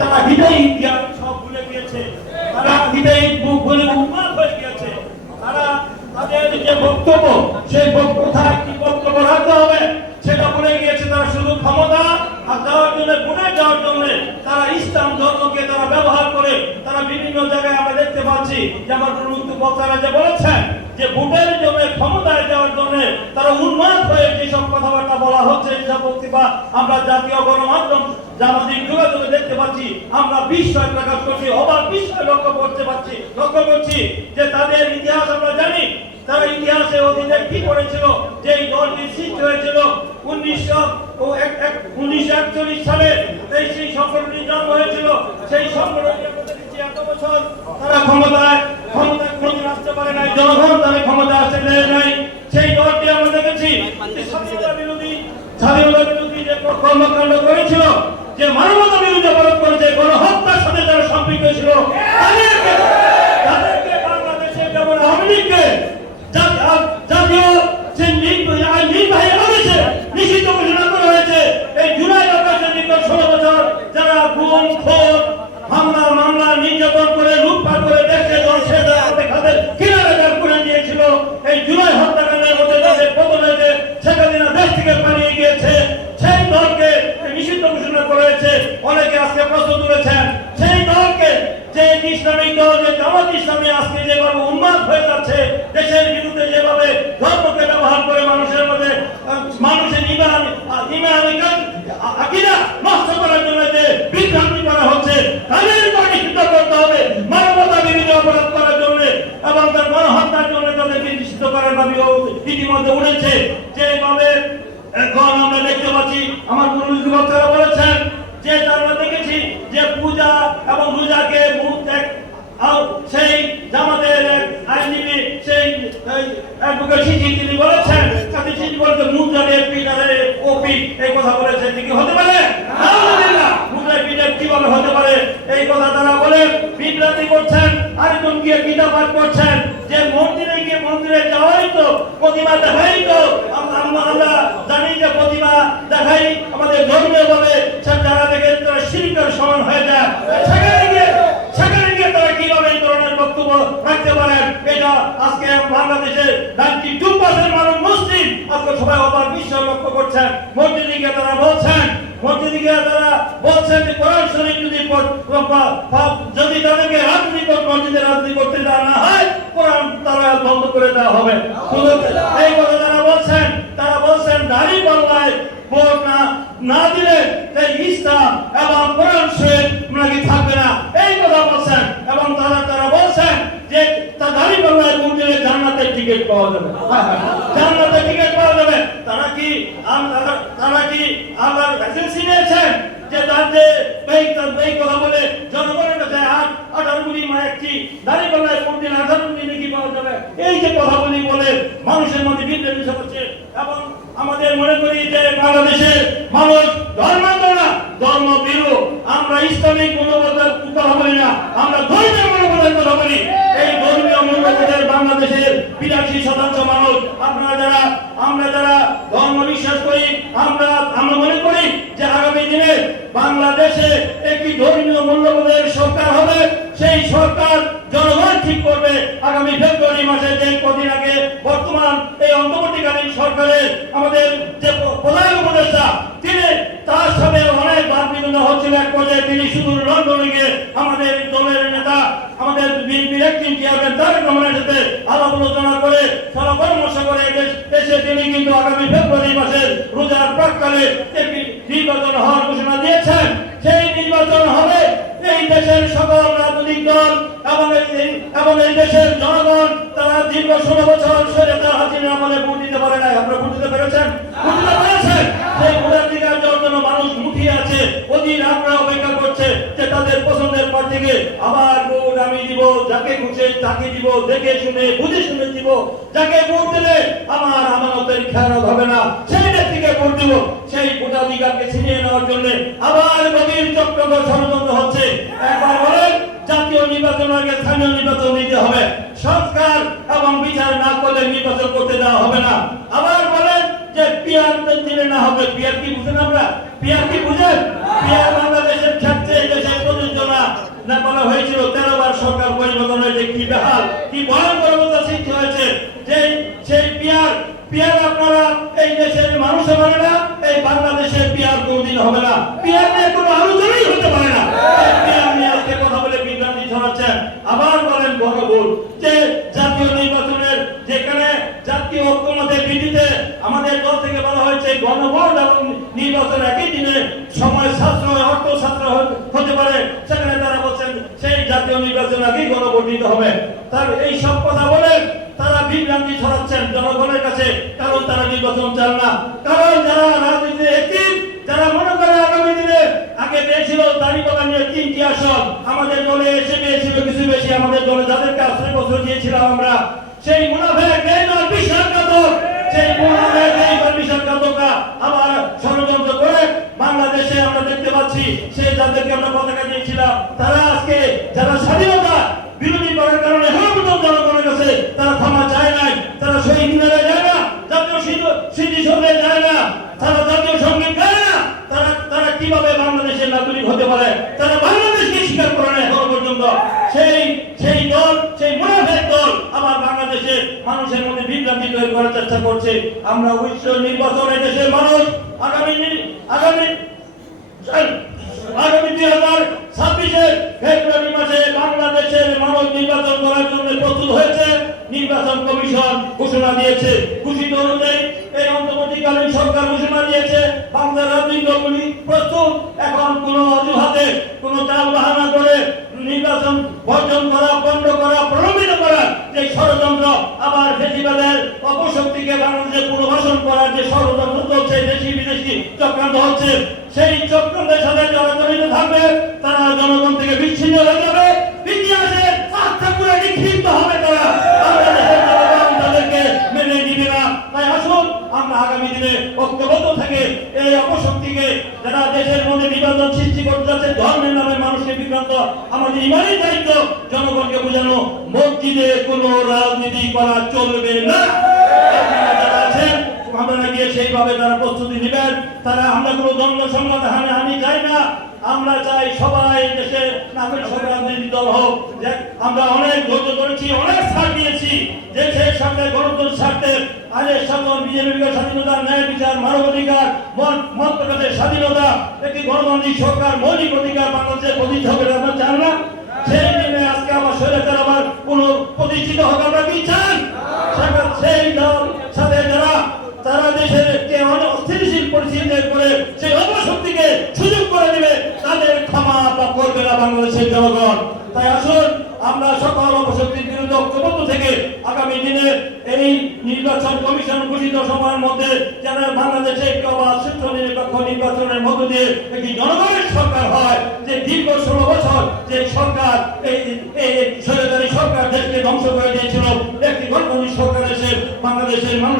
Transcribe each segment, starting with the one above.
তারা হৃদয় জ্ঞান সব ভুলে গিয়েছে। তারা হৃদয় মুখ ভুলে উন্মাদ হয়ে গিয়েছে। তারা তাদের যে বক্তব্য, সেই বক- কোথায় কি বক্তব্য রাখতে হবে, সেটা ভুলে গিয়েছে তারা শুধু ক্ষমতা আর যাওয়ার জন্য ভুলে যাওয়ার জন্য তারা ইসলাম ধর্মকে তারা ব্যবহার করে তারা বিভিন্ন জায়গায় আমরা দেখতে পাচ্ছি, যেমন প্রভুত্ব বক্তারা যে বলেছেন যে ভোটের জন্য ক্ষমতায় যাওয়ার জন্য তারা উন্মাদ হয়ে যেসব কথাবার্তা বলা হচ্ছে, যেসব বক্তৃতা আমরা জাতীয় গণমাধ্যম, সামাজিক যোগাযোগে দেখতে পাচ্ছি, আমরা বিস্ময় প্রকাশ করছি, অবাক বিস্ময় লক্ষ্য করতে পারছি লক্ষ্য করছি যে তাদের ইতিহাস আমরা জানি, তারা ইতিহাসে অতীতে কি করেছিল যে এই দলটি সৃষ্টি হয়েছিল উনিশশো উনিশশো একচল্লিশ সালে সেই সংগঠনটি জন্ম হয়েছিল, সেই সংগঠনটি আমরা এত বছর তারা ক্ষমতায় আসতে পারে নাই, জনগণ তাদের ক্ষমতায় আসতে দেয় নাই। সেই দলটি আমরা দেখেছি স্বাধীনতা বিরোধী স্বাধীনতা বিরোধী যে কর্মকাণ্ড করেছিল, যে মানবতা বিরোধী অপরাধ করেছে, গণহত্যার সাথে যারা সম্পৃক্ত ছিল, তাদেরকে বাংলাদেশে যেমন আওয়ামী লীগকে জা- আ- জাতীয় যে নি- আইন নির্বাহী আদেশে নিষিদ্ধ ঘোষণা করা হয়েছে এই জুলাই আগস্টের নিকট ষোলো বছর যারা গুম খোর হামলা মামলা নির্যাতন করে লুটপাট করে দেশে দলছে খাদের কিনারে দাঁড় করে দিয়েছিল এই জুলাই হত্যাকাণ্ডের মধ্যে তাদের পতন হয়েছে শেখ হাসিনা দেশ থেকে পালিয়ে গিয়েছে সেই দলকে নিষিদ্ধ ঘোষণা করেছে অনেকে আজকে প্রশ্ন তুলেছেন, সেই দলকে যে ইসলামিক দল, যে জামাত ইসলামী আজকে যেভাবে উন্মাদ হয়ে যাচ্ছে, দেশের বিরুদ্ধে যেভাবে ধর্মকে ব্যবহার করে মানুষের মধ্যে মানুষের ইমান ইমান আকিদা নষ্ট করার জন্য যে বিভ্রান্তি করা হচ্ছে, তাদের নিষিদ্ধ করতে হবে। মানবতা অপরাধ করার জন্য এবং তার গণহত্যার জন্য তাদেরকে নিষিদ্ধ করার দাবিও ইতিমধ্যে উঠেছে। যেভাবে এখন আমরা দেখতে পাচ্ছি, আমার গুরু যুবকরা বলেছেন যে আমরা দেখেছি, যে পূজা এবং রোজাকে আও সেই জামাতের এক আইনজীবী, সেই তিনি বলেছেন কাজী সিজি বলতে মুদ্রারে পিটারে ওপি এই কথা বলেছেন কি হতে পারে? আলহামদুলিল্লাহ মুদ্রায় পিটার কীভাবে হতে পারে। এই কথা তারা বলে বিভ্রান্তি করছেন, আরেকজন গিয়ে গীতা পাঠ করছেন, যে মন্দিরে গিয়ে মন্দিরে যাওয়াই তো প্রতিমা দেখাই তো। আমরা জানি যে প্রতিমা দেখাই আমাদের ধর্মীয় ভাবে যারা দেখে তারা শিল্পের সমান হয়ে যায় সেখানে গিয়ে সেখানে গিয়ে তারা কীভাবে এই ধরনের বক্তব্য রাখতে পারেন এটা আজকে বাংলাদেশে নাইনটি টু পার্সেন্ট মানুষ মুসলিম, আজকে সবাই অবাক বিশ্ব লক্ষ্য করছেন। গিয়ে তারা বলছেন গিয়ে তারা বলছেন যে কোরআন শরীফ যদি যদি তাদেরকে রাজনীতি মসজিদে রাজনীতি করতে দেওয়া না হয়, কোরআন তারা বন্ধ করে দেওয়া হবে। এই কথা তারা বলছেন তারা বলছেন দাড়ি পাল্লায় ভোট না না দিলে ইসলাম এবং কোরআন শরীফ নাকি থাকবে না। এই কথা বলছেন এবং তারা তারা বলছেন যে তা দাড়ি পাল্লায় ভোট দিলে জান্নাতের টিকিট পাওয়া জান্নাতের টিকিট পাওয়া যাবে। তারা কি তারা- কি এজেন্সি নিয়েছেন? যে তার যে এই এই কথা বলে জনগণের কাছে আট আঠারো কোটি মা একটি দাড়ি পাল্লায় ভোট আঠারো কোটি নাকি পাওয়া এই যে কথাগুলি বলে মানুষের মধ্যে বিভ্রান্তি ছড়াচ্ছে। এবং আমাদের মনে করি যে বাংলাদেশের মানুষ না ধর্ম বিরু আমরা ইসলামিক মূল্যবোধের কথা বলি না আমরা ধর্মের মূল্যবোধের কথা বলি এই ধর্মীয় মূল্যবোধের বাংলাদেশের বিরাশি শতাংশ মানুষ আপনারা যারা আমরা যারা ধর্ম বিশ্বাস করি আমরা আমরা মনে করি যে আগামী দিনে বাংলাদেশে একটি ধর্মীয় মূল্যবোধের সরকার হবে, সেই সরকার জনগণ ঠিক করবে। আগামী ফেব্রুয়ারি মাসে যে কদিন আগে বর্তমান এই অন্তর্বর্তীকালীন সরকারের আমাদের যে প্রধান উপদেষ্টা, তিনি তার সাথে অনেক বাদ বিতরণ হচ্ছিল। এক পর্যায়ে তিনি শুধু লন্ডনে গিয়ে আমাদের দলের নেতা, আমাদের বিএনপির একদিন চেয়ারম্যান তারেক রহমানের সাথে আলাপ আলোচনা করে সারা পরামর্শ করে দেশ- দেশে তিনি কিন্তু আগামী ফেব্রুয়ারি মাসের রোজার প্রাককালে একটি নির্বাচন হওয়ার নির্বাচন হবে, এই দেশের সকল রাজনৈতিক দল এবং এবং এই দেশের জনগণ, তারা দীর্ঘ ষোলো বছর স্বৈরাচার হাসিনা আমলে ভোট দিতে পারে নাই। আপনারা ভোট দিতে পেরেছেন? ভোট পেরেছেন? সেই ভোটাধিকার জন্য মানুষ মুখিয়ে আছে, অধীর আমরা অপেক্ষা করছে যে তাদের পছন্দের প্রার্থীকে আবার ভোট আমি দিব। যাকে খুশি তাকে দিব, দেখে শুনে, বুঝে শুনে দিব। যাকে ভোট দিলে আমার আমানতের খেয়ানত হবে না। সেই ব্যক্তিকে ভোট দিব। সেই ভোটাধিকারকে ছিনিয়ে নেওয়ার জন্য আবার গভীর চক্রান্ত ষড়যন্ত্র হচ্ছে। একবার বলেন, জাতীয় নির্বাচন আগে স্থানীয় নির্বাচন নিতে হবে। সংস্কার এবং বিচার না করলে নির্বাচন করতে দেওয়া হবে না। আবার বলেন যে পিয়ার দিলে না হবে। পিয়ার কি বুঝেন আমরা পিয়ার কি বুঝেন? পিয়ার বাংলাদেশের ক্ষেত্রে দেশের বেহাল। কি ভয়ঙ্কর অবস্থা সৃষ্টি হয়েছে। যে সেই পিয়ার পিয়ার আপনারা এই দেশের মানুষ হবে মানে না, এই বাংলাদেশের পিয়ার কোনদিন হবে না। পিয়ার নিয়ে কোনো আলোচনাই হতে পারে না। পিয়ার নিয়ে আজকে কথা বলে বিজ্ঞানী ছড়াচ্ছেন। আবার বলেন বড় ভুল। যে জাতীয় নির্বাচনের যেখানে জাতীয় ঐক্যমতের ভিত্তিতে আমাদের দল থেকে বলা হয়েছে গণভোট এবং নির্বাচন একই দিনে সময় সাশ্রয়, অর্থ সাশ্রয় নির্বাচন আগেই গণভোট দিতে হবে। তার এই সব কথা বলে তারা বিভ্রান্তি ছড়াচ্ছেন জনগণের কাছে, কারণ তারা নির্বাচন চান না। কারণ যারা রাজনীতিতে একটিভ, যারা মনে করে আগামী দিনে আগে পেয়েছিল দাঁড়িপাল্লা নিয়ে তিনটি আসন, আমাদের দলে এসে পেয়েছিল কিছু বেশি, আমাদের দলে যাদেরকে আশ্রয় বছর দিয়েছিলাম আমরা। সেই মুনাফে গেইমার বিশ্বাসঘাতক সেই মুনাফে গেইমার বিশ্বাসঘাতকরা আবার ষড়যন্ত্র করে বাংলাদেশে আমরা পাচ্ছি সেই যাদেরকে আমরা পতাকা দিয়েছিলাম, তারা আজকে যারা স্বাধীনতা বিরোধী করার কারণে জনগণের কাছে তারা ক্ষমা চায় নাই, তারা যায় না, জাতীয় যায় না, তারা জাতীয় সংগীত গায় না, তারা তারা কীভাবে বাংলাদেশের নাগরিক হতে পারে? তারা বাংলাদেশকে স্বীকার করে না এখনও পর্যন্ত। সেই সেই দল, সেই মুনাফেক দল আবার বাংলাদেশে মানুষের মধ্যে বিভ্রান্তি তৈরি করার চেষ্টা করছে। আমরা উচ্চ নির্বাচনে দেশের মানুষ, আগামী আগামী আগামী দুই হাজার ছাব্বিশের ফেব্রুয়ারি মাসে বাংলাদেশের মানব নির্বাচন করার জন্য প্রস্তুত হয়েছে। নির্বাচন কমিশন ঘোষণা দিয়েছে। ঘোষিত অনুযায়ী এই অন্তর্বর্তীকালীন সরকার ঘোষণা দিয়েছে বাংলা রাজনৈতিক দলগুলি প্রস্তুত। এখন কোনো অজুহাতে কোনো চাল বাহানা করে নির্বাচন বর্জন করা বন্ধ করা, প্রলম্বিত করা যে ষড়যন্ত্র, আবার বেশিবাদের অপশক্তিকে বাংলাদেশে পুনর্বাসন করার যে ষড়যন্ত্র চলছে দেশি বিদেশি চক্রান্ত হচ্ছে, সেই চক্রান্তের সাথে যারা জড়িত থাকবে আগামী ঐক্যবদ্ধ থেকে এই অপশক্তিকে যারা দেশের মধ্যে বিভাজন সৃষ্টি করতে যাচ্ছে, ধর্মের নামে মানুষকে বিভ্রান্ত, আমাদের ইমানের দায়িত্ব জনগণকে বোঝানো, মসজিদে কোনো রাজনীতি করা চলবে না। আমরা গিয়ে সেইভাবে তারা প্রস্তুতি নেবেন। তারা, আমরা কোনো দ্বন্দ্ব, সংঘাত হানি হানি চাই না। আমরা চাই সবাই দেশের নাগরিক রাজনৈতিক দল হোক। আমরা অনেক ধৈর্য করেছি, অনেক ছাড় দিয়েছি। দেশের সাথে গণতন্ত্র স্বার্থে আজের শাসন বিজেপির স্বাধীনতা, ন্যায় বিচার মানবাধিকার মত মত প্রকাশের স্বাধীনতা, একটি গণতান্ত্রিক সরকার, মৌলিক অধিকার বাংলাদেশে প্রতিষ্ঠা হবে আমরা চান না। সেই দিনে আজকে আমার স্বৈরাচার আবার পুনঃ প্রতিষ্ঠিত হবে আমরা কি চান সেই দল, সাথে যারা তারা দেশের অস্থিতিশীল পরিস্থিতি করে সেই অপশক্তিকে সুযোগ করে দিবে তাদের ক্ষমা বা করবে না বাংলাদেশের জনগণ তাই আসুন আমরা সকল অপশক্তির বিরুদ্ধে ঐক্যবদ্ধ থেকে আগামী দিনে এই নির্বাচন কমিশন ঘোষিত সময়ের মধ্যে যেন বাংলাদেশে একটি অবাধ নিরপেক্ষ নির্বাচনের মধ্য দিয়ে একটি জনগণের সরকার হয়, যে দীর্ঘ ষোলো বছর যে সরকার, এই সরকার দেশকে ধ্বংস করে দিয়েছিল, একটি গণতান্ত্রিক সরকার এসে বাংলাদেশের মানুষের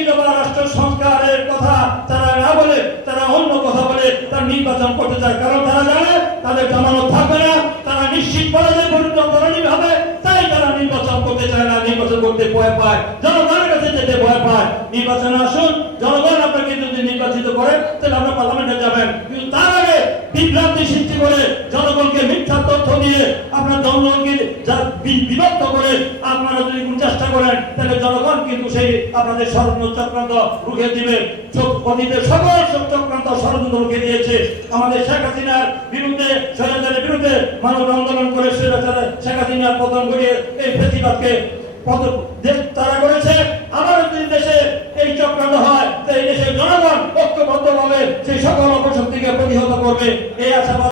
একটি রাষ্ট্র সংস্কারের কথা তারা না বলে, তারা অন্য কথা বলে, তার নির্বাচন করতে চায়। কারণ তারা জানে তাদের জামানত থাকবে না, তারা নিশ্চিত পরাজয় পরিণত করেনি হবে তাই তারা নির্বাচন করতে চায় না, নির্বাচন করতে ভয় পায়। জনগণের কাছে যেতে ভয় পায়। নির্বাচনে আসুন, জনগণ আপনাকে যদি নির্বাচিত করে, তাহলে আমরা পার্লামেন্টে চেষ্টা করেন, তাহলে জনগণ কিন্তু সেই আপনাদের ষড়যন্ত্র চক্রান্ত রুখে দিবে। চোখ- অতীতের সকল চক্রান্ত ষড়যন্ত্র রুখে দিয়েছে। আমাদের শেখ হাসিনার বিরুদ্ধে স্বৈরাচারের বিরুদ্ধে মানব আন্দোলন করে স্বৈরাচারের শেখ হাসিনার পতন ঘটিয়ে এই ফেসিবাদকে তারা করেছে। আবার যদি দেশে এই চক্রান্ত হয় তো এই দেশের জনগণ ঐক্যবদ্ধভাবে সেই সকল অপশক্তিকে প্রতিহত করবে। এই আশাবাদ